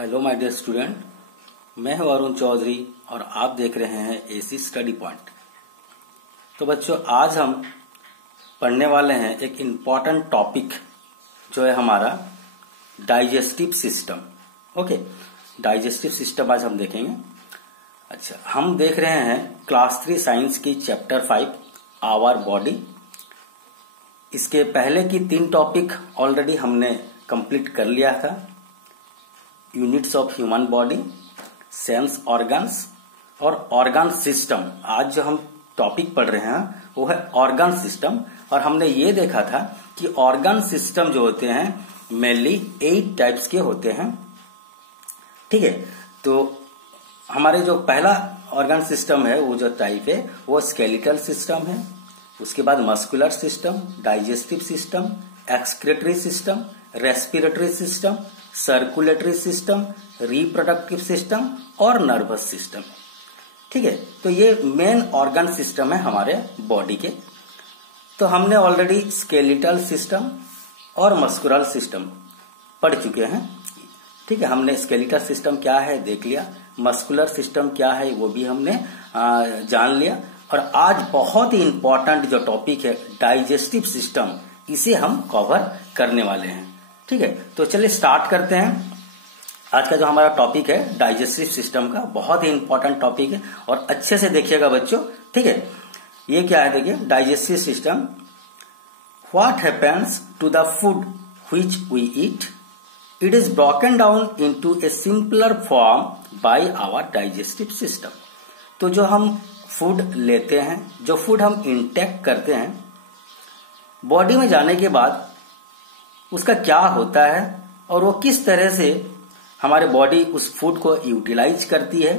Hello my dear student, मैं हूं अरुण चौधरी और आप देख रहे हैं एसी स्टडी पॉइंट। तो बच्चों, आज हम पढ़ने वाले हैं एक इम्पॉर्टेंट टॉपिक जो है हमारा digestive system. Okay, digestive system आज हम देखेंगे। अच्छा, हम देख रहे हैं क्लास 3 साइंस की चैप्टर 5 आवर बॉडी। इसके पहले की 3 टॉपिक ऑलरेडी हमने कंप्लीट कर लिया था। Units of human body, sense organs और ऑर्गन सिस्टम। आज जो हम टॉपिक पढ़ रहे हैं वो है ऑर्गन सिस्टम। और हमने ये देखा था कि ऑर्गन सिस्टम जो होते हैं मेनली 8 टाइप्स के होते हैं। ठीक है, तो हमारे जो पहला ऑर्गन सिस्टम है वो जो टाइप है वो स्केलेटल सिस्टम है। उसके बाद muscular system, digestive system, excretory system, respiratory system, circulatory system, reproductive system और नर्वस सिस्टम। ठीक है, तो ये मेन ऑर्गन सिस्टम है हमारे बॉडी के। तो हमने ऑलरेडी स्केलेटल सिस्टम और मस्कुलर सिस्टम पढ़ चुके हैं। ठीक है, हमने स्केलेटल सिस्टम क्या है देख लिया, मस्कुलर सिस्टम क्या है वो भी हमने जान लिया। और आज बहुत ही इंपॉर्टेंट जो टॉपिक है डाइजेस्टिव सिस्टम, इसे हम कवर करने वाले हैं। ठीक है, तो चलिए स्टार्ट करते हैं। आज का जो हमारा टॉपिक है डाइजेस्टिव सिस्टम का, बहुत ही इंपॉर्टेंट टॉपिक है और अच्छे से देखिएगा बच्चों। ठीक है, ये क्या है देखिए, digestive system. What happens to the food which we eat? It is broken down into a simpler form by our digestive system. तो जो हम फूड लेते हैं, जो फूड हम इंटेक करते हैं, बॉडी में जाने के बाद उसका क्या होता है और वो किस तरह से हमारे बॉडी उस फूड को यूटिलाइज करती है,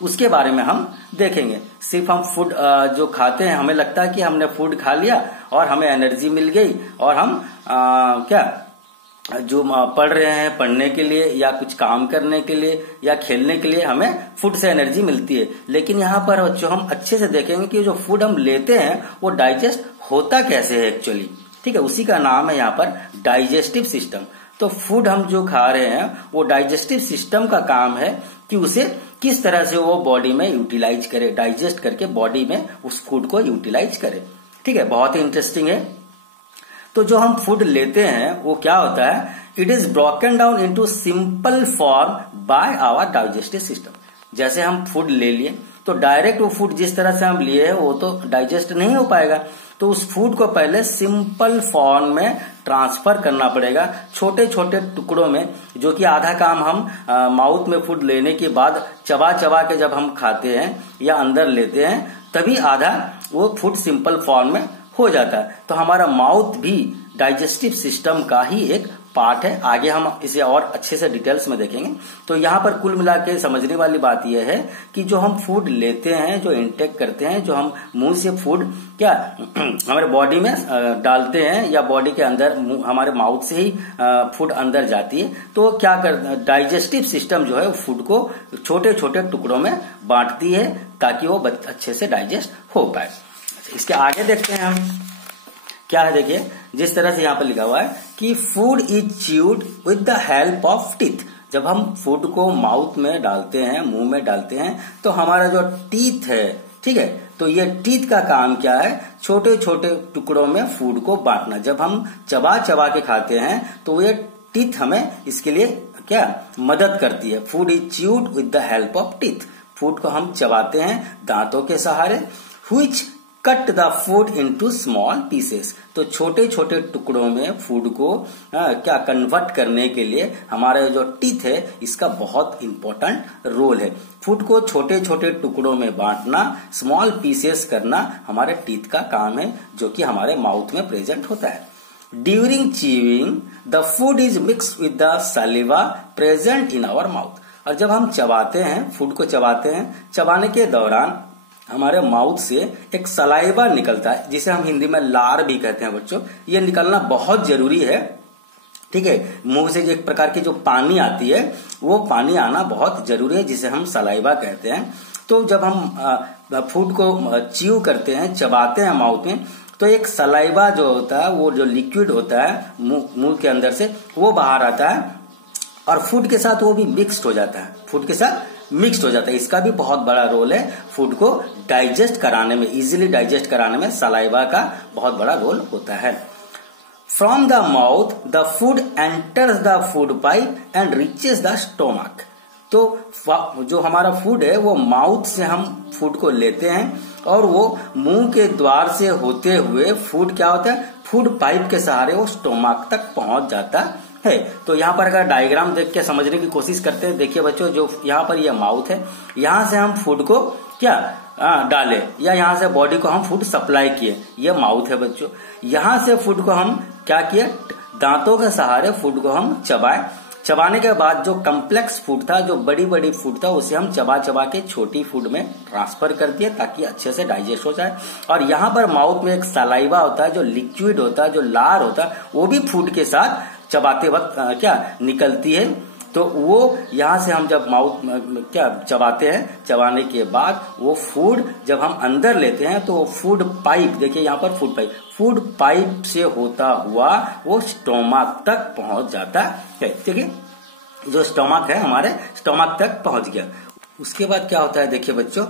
उसके बारे में हम देखेंगे। सिर्फ हम फूड जो खाते हैं, हमें लगता है कि हमने फूड खा लिया और हमें एनर्जी मिल गई और हम क्या जो पढ़ रहे हैं पढ़ने के लिए या कुछ काम करने के लिए या खेलने के लिए हमें फूड से एनर्जी मिलती है। लेकिन यहाँ पर जो हम अच्छे से देखेंगे कि जो फूड हम लेते हैं वो डाइजेस्ट होता कैसे है एक्चुअली। ठीक है, उसी का नाम है यहाँ पर डाइजेस्टिव सिस्टम। तो फूड हम जो खा रहे हैं वो डाइजेस्टिव सिस्टम का काम है कि उसे किस तरह से वो बॉडी में यूटिलाइज करे, डाइजेस्ट करके बॉडी में उस फूड को यूटिलाइज करे। ठीक है, बहुत ही इंटरेस्टिंग है। तो जो हम फूड लेते हैं वो क्या होता है, it is broken down into simple form by our digestive system. जैसे हम फूड ले लिए तो डायरेक्ट वो फूड जिस तरह से हम लिए हैं वो तो डाइजेस्ट नहीं हो पाएगा। तो उस फूड को पहले सिंपल फॉर्म में ट्रांसफर करना पड़ेगा, छोटे छोटे टुकड़ों में, जो कि आधा काम हम माउथ में फूड लेने के बाद चबा चबा के जब हम खाते हैं या अंदर लेते हैं तभी आधा वो फूड सिंपल फॉर्म में हो जाता है। तो हमारा माउथ भी डाइजेस्टिव सिस्टम का ही एक पार्ट है। आगे हम इसे और अच्छे से डिटेल्स में देखेंगे। तो यहाँ पर कुल मिला के समझने वाली बात यह है कि जो हम फूड लेते हैं, जो इंटेक करते हैं, जो हम मुंह से फूड क्या हमारे बॉडी में डालते हैं या बॉडी के अंदर हमारे माउथ से ही फूड अंदर जाती है, तो क्या कर डाइजेस्टिव सिस्टम जो है फूड को छोटे छोटे टुकड़ों में बांटती है ताकि वो अच्छे से डाइजेस्ट हो पाए। इसके आगे देखते हैं हम क्या है। देखिए, जिस तरह से यहाँ पर लिखा हुआ है कि food is chewed with the help of teeth. जब हम फूड को माउथ में डालते हैं, मुंह में डालते हैं, तो हमारा जो टीथ है, ठीक है, तो ये टीथ का काम क्या है, छोटे छोटे टुकड़ों में फूड को बांटना। जब हम चबा चबा के खाते हैं तो ये टीथ हमें इसके लिए क्या मदद करती है। Food is chewed with the help of teeth. Food को हम चबाते हैं दांतों के सहारे। Which cut the food into small pieces. तो छोटे छोटे टुकड़ों में फूड को क्या कन्वर्ट करने के लिए हमारा जो टीथ है इसका बहुत इंपॉर्टेंट रोल है। फूड को छोटे छोटे टुकड़ों में बांटना, स्मॉल पीसेस करना हमारे टीथ का काम है, जो कि हमारे माउथ में प्रेजेंट होता है। During chewing the food is mix with the saliva present in our mouth. और जब हम चबाते हैं, फूड को चबाते हैं, चबाने के दौरान हमारे माउथ से एक सलाइवा निकलता है, जिसे हम हिंदी में लार भी कहते हैं बच्चों। ये निकलना बहुत जरूरी है। ठीक है, मुंह से एक प्रकार की जो पानी आती है वो पानी आना बहुत जरूरी है, जिसे हम सलाइवा कहते हैं। तो जब हम फूड को च्यू करते हैं, चबाते हैं माउथ में, तो एक सलाइवा जो होता है, वो जो लिक्विड होता है मुंह के अंदर से, वो बाहर आता है और फूड के साथ वो भी मिक्स्ड हो जाता है, फूड के साथ मिक्स्ड हो जाता है। इसका भी बहुत बड़ा रोल है फूड को डाइजेस्ट कराने में, इजीली डाइजेस्ट कराने में सलाइवा का बहुत बड़ा रोल होता है। From the mouth the food enters the food pipe and reaches the stomach. तो जो हमारा फूड है वो माउथ से हम फूड को लेते हैं और वो मुंह के द्वार से होते हुए फूड क्या होता है, फूड पाइप के सहारे वो स्टोमक तक पहुंच जाता है। तो यहाँ पर अगर डायग्राम देख के समझने की कोशिश करते हैं, देखिए बच्चों, जो यहाँ पर ये माउथ है, यहाँ से हम फूड को क्या डाले या यहाँ से बॉडी को हम फूड सप्लाई किए, ये माउथ है बच्चों। यहाँ से फूड को हम क्या किए, दांतों के सहारे फूड को हम चबाए। चबाने के बाद जो कम्प्लेक्स फूड था, जो बड़ी बड़ी फूड था, उसे हम चबा चबा के छोटी फूड में ट्रांसफर कर दिए ताकि अच्छे से डाइजेस्ट हो जाए। और यहाँ पर माउथ में एक सलाइवा होता है, जो लिक्विड होता है, जो लार होता है, वो भी फूड के साथ चबाते वक्त क्या निकलती है। तो वो यहाँ से हम जब माउथ क्या चबाते हैं, चबाने के बाद वो फूड जब हम अंदर लेते हैं तो फूड पाइप, देखिए यहाँ पर फूड पाइप से होता हुआ वो स्टोमक तक पहुंच जाता है। ठीक है, जो स्टोमक है हमारे स्टोमक तक पहुंच गया। उसके बाद क्या होता है, देखिए बच्चों,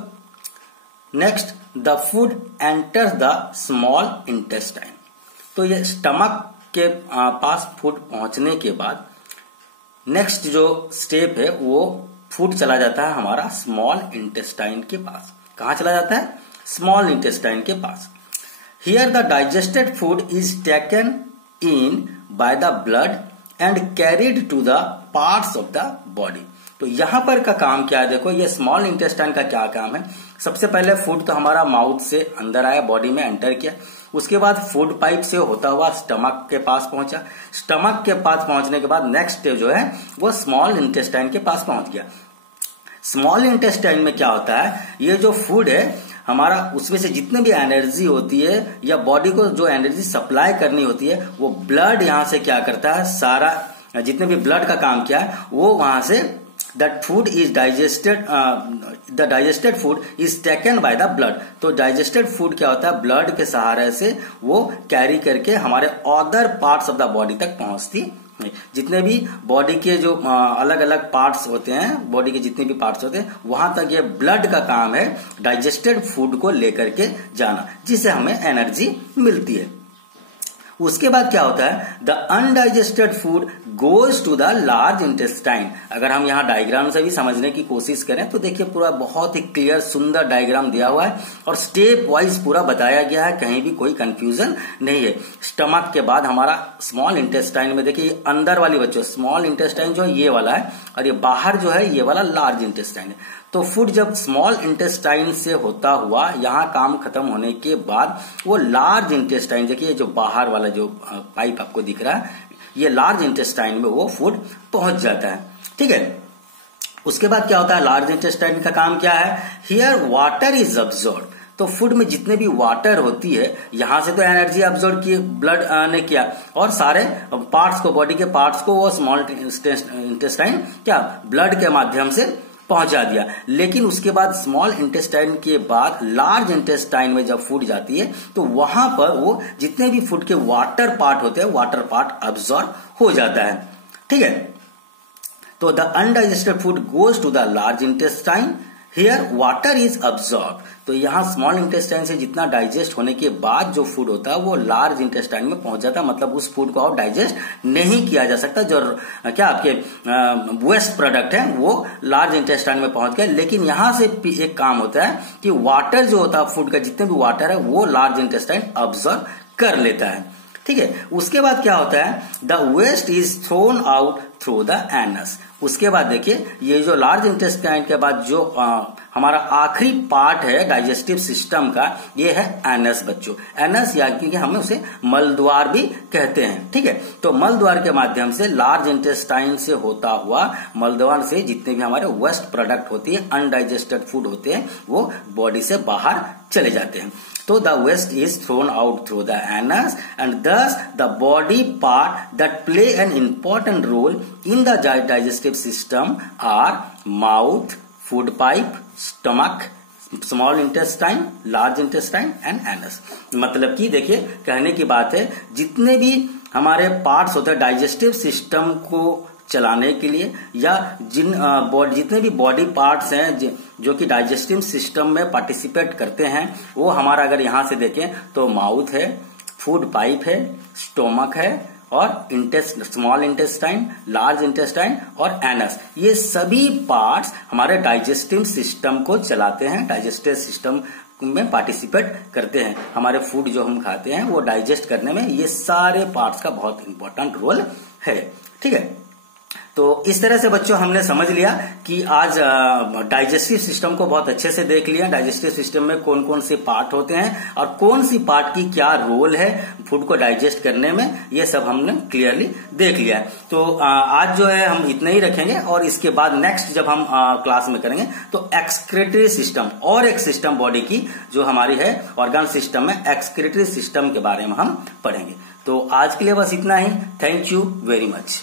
next the food enters the small intestine. तो ये स्टमक के पास फूड पहुंचने के बाद नेक्स्ट जो स्टेप है वो फूड चला जाता है हमारा स्मॉल इंटेस्टाइन के पास। कहाँ चला जाता है, स्मॉल इंटेस्टाइन के पास। Here the digested food is taken in by the blood and carried to the parts of the body. तो यहाँ पर का काम क्या है, देखो ये स्मॉल इंटेस्टाइन का क्या काम है। सबसे पहले फूड तो हमारा माउथ से अंदर आया, बॉडी में एंटर किया। उसके बाद फूड पाइप से होता हुआ स्टमक के पास पहुंचा। स्टमक के पास पहुंचने के बाद नेक्स्ट स्टेप जो है वो स्मॉल इंटेस्टाइन के पास पहुंच गया। स्मॉल इंटेस्टाइन में क्या होता है, ये जो फूड है हमारा, उसमें से जितने भी एनर्जी होती है या बॉडी को जो एनर्जी सप्लाई करनी होती है, वो ब्लड यहाँ से क्या करता है, सारा जितने भी ब्लड का काम किया है वो वहां से that food is digested, the digested food is taken by the blood। तो digested food क्या होता है, ब्लड के सहारे से वो कैरी करके हमारे other parts of the body तक पहुंचती है। जितने भी बॉडी के जो अलग अलग पार्ट्स होते हैं, बॉडी के जितने भी पार्ट्स होते हैं, वहां तक ये ब्लड का काम है डाइजेस्टेड फूड को लेकर के जाना, जिससे हमें एनर्जी मिलती है। उसके बाद क्या होता है, the undigested food goes to the large intestine. अगर हम यहाँ डायग्राम से भी समझने की कोशिश करें तो देखिए पूरा बहुत ही क्लियर सुंदर डायग्राम दिया हुआ है और स्टेप वाइज पूरा बताया गया है, कहीं भी कोई कंफ्यूजन नहीं है। स्टमक के बाद हमारा स्मॉल इंटेस्टाइन में देखिए अंदर वाली बच्चों, स्मॉल इंटेस्टाइन जो है ये वाला है और ये बाहर जो है ये वाला लार्ज इंटेस्टाइन है। तो फूड जब स्मॉल इंटेस्टाइन से होता हुआ यहाँ काम खत्म होने के बाद वो लार्ज इंटेस्टाइन, देखिए जो बाहर वाला जो पाइप आपको दिख रहा है, ये लार्ज इंटेस्टाइन में वो फूड पहुंच जाता है। ठीक है, उसके बाद क्या होता है, लार्ज इंटेस्टाइन का काम क्या है, हियर वाटर इज अब्सॉर्ब। तो फूड में जितने भी वाटर होती है, यहां से तो एनर्जी अब्सॉर्ब की ब्लड ने किया और सारे पार्ट्स को, बॉडी के पार्ट्स को वो स्मॉल इंटेस्टाइन क्या ब्लड के माध्यम से पहुंचा दिया। लेकिन उसके बाद स्मॉल इंटेस्टाइन के बाद लार्ज इंटेस्टाइन में जब फूड जाती है तो वहां पर वो जितने भी फूड के वाटर पार्ट होते हैं, वाटर पार्ट अब्सॉर्ब हो जाता है। ठीक है, तो the undigested food goes to the large intestine, here water is absorb. तो यहाँ स्मॉल इंटेस्टाइन से जितना डाइजेस्ट होने के बाद जो फूड होता है वो लार्ज इंटेस्टाइन में पहुंच जाता है, मतलब उस फूड को और डाइजेस्ट नहीं किया जा सकता। जो क्या आपके वेस्ट प्रोडक्ट है वो लार्ज इंटेस्टाइन में पहुंच गए। लेकिन यहाँ से एक काम होता है कि वाटर जो होता है, फूड का जितने भी वाटर है वो लार्ज इंटेस्टाइन अब्सॉर्ब कर लेता है। ठीक है, उसके बाद क्या होता है, the waste is thrown out through the anus. उसके बाद देखिए ये जो लार्ज इंटेस्टाइन के बाद जो हमारा आखिरी पार्ट है डाइजेस्टिव सिस्टम का, ये है एनस बच्चों। एनस यानी कि हम उसे मलद्वार भी कहते हैं। ठीक है, तो मलद्वार के माध्यम से लार्ज इंटेस्टाइन से होता हुआ मलद्वार से जितने भी हमारे वेस्ट प्रोडक्ट होती है, अनडाइजेस्टेड फूड होते हैं, वो बॉडी से बाहर चले जाते हैं। तो the waste is thrown out through the anus and thus the body part that play an important role in the digestive system are mouth, food pipe, stomach, small intestine, large intestine and anus. मतलब कि देखिए कहने की बात है, जितने भी हमारे पार्ट्स होते हैं डाइजेस्टिव सिस्टम को चलाने के लिए, या जितने भी बॉडी पार्ट्स हैं जो कि डाइजेस्टिव सिस्टम में पार्टिसिपेट करते हैं, वो हमारा अगर यहां से देखें तो माउथ है, फूड पाइप है, स्टोमक है, और स्मॉल इंटेस्टाइन, लार्ज इंटेस्टाइन और एनस, ये सभी पार्ट्स हमारे डाइजेस्टिव सिस्टम को चलाते हैं, डाइजेस्टिव सिस्टम में पार्टिसिपेट करते हैं। हमारे फूड जो हम खाते हैं वो डाइजेस्ट करने में ये सारे पार्ट्स का बहुत इंपॉर्टेंट रोल है। ठीक है, तो इस तरह से बच्चों हमने समझ लिया कि आज डाइजेस्टिव सिस्टम को बहुत अच्छे से देख लिया। डाइजेस्टिव सिस्टम में कौन कौन से पार्ट होते हैं और कौन सी पार्ट की क्या रोल है फूड को डाइजेस्ट करने में, ये सब हमने क्लियरली देख लिया। तो आज जो है हम इतना ही रखेंगे, और इसके बाद नेक्स्ट जब हम क्लास में करेंगे तो एक्सक्रीटरी सिस्टम, और एक सिस्टम बॉडी की जो हमारी है ऑर्गन सिस्टम में, एक्सक्रीटरी सिस्टम के बारे में हम पढ़ेंगे। तो आज के लिए बस इतना ही। Thank you very much.